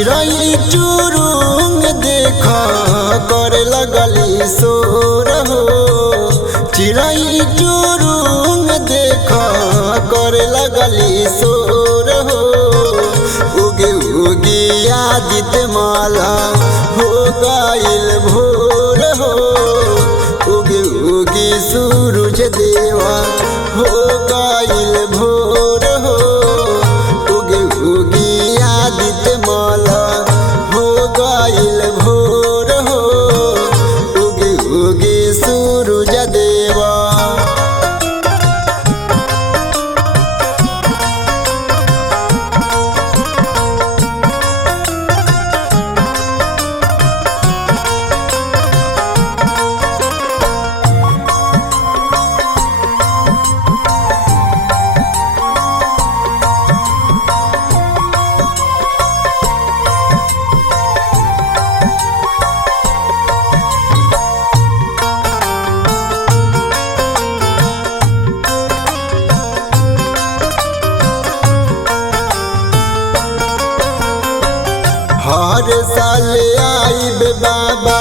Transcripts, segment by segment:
चिड़ै चुरुंग देख करे लगली शोर हो। चिड़ै चुरुंग देख करे लगली शोर हो। उगे उगी आदित्य माला हो गइल भोर हो। उगे उगी सूरज देवा हो गइल भोर हो। उगे उगी आदित्य माला हो गइल भोर हो। उगे उगी सूरज देवा। हर साल आइब बाबा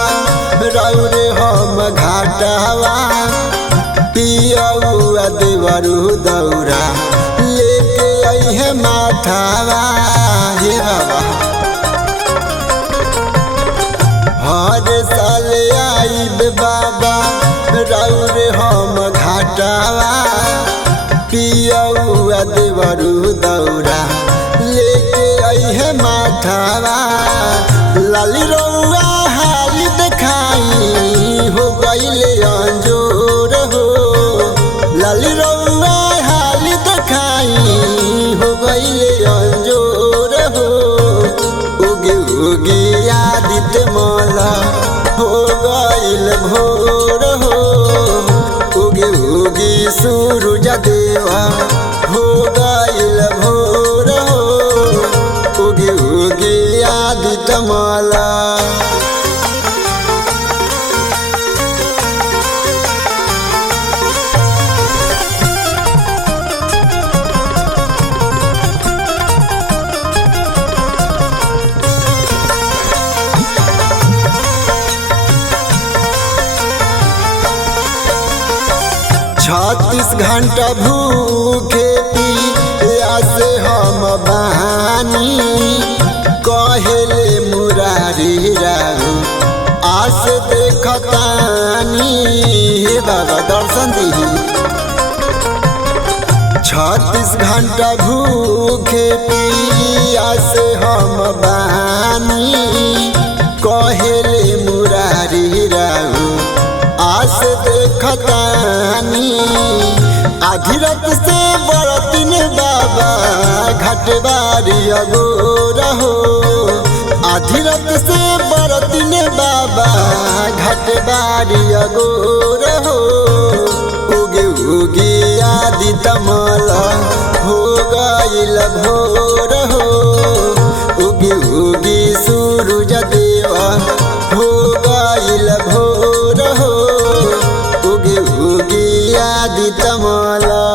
रौर हम घाटवा। पियौआ देवरू दौरा लेके अइहे माथावा। हे बाबा हर साल आइब बाबा रौर हम घाटवा। पियौआ देवरू दौरा लेके अइहे माथावा। लाली रौआ हाली देखाई हो गइले अंजोर हो। लाली रौआ हाली देखाई हो गइले अंजोर हो। उगे उगे आदित्य माला हो गइल भोर हो। उगे उगे सूरज देवा हो गइल भोर हो। उगे उगे आदित्य माला। छत्तीस घंटा भूखे पियास हम बहानी। कहेले मुरारी राहु आस देखतानी। हे बाबा दर्शन दी। 36 घंटा भूखे पियास हम बहानी। कहेले मुरारी राहु आस देखतानी। आधी रात से बरतिन बाबा घाटबारी अगोर हो। आधी रात से बरतिन बाबा घाटबारी अगोर हो। उगे उगे आदित्य माला हो गइल भोर हो। उगे उगे सूरज देवा हो गइल भोर हो। उगे उगे आदित्य माला।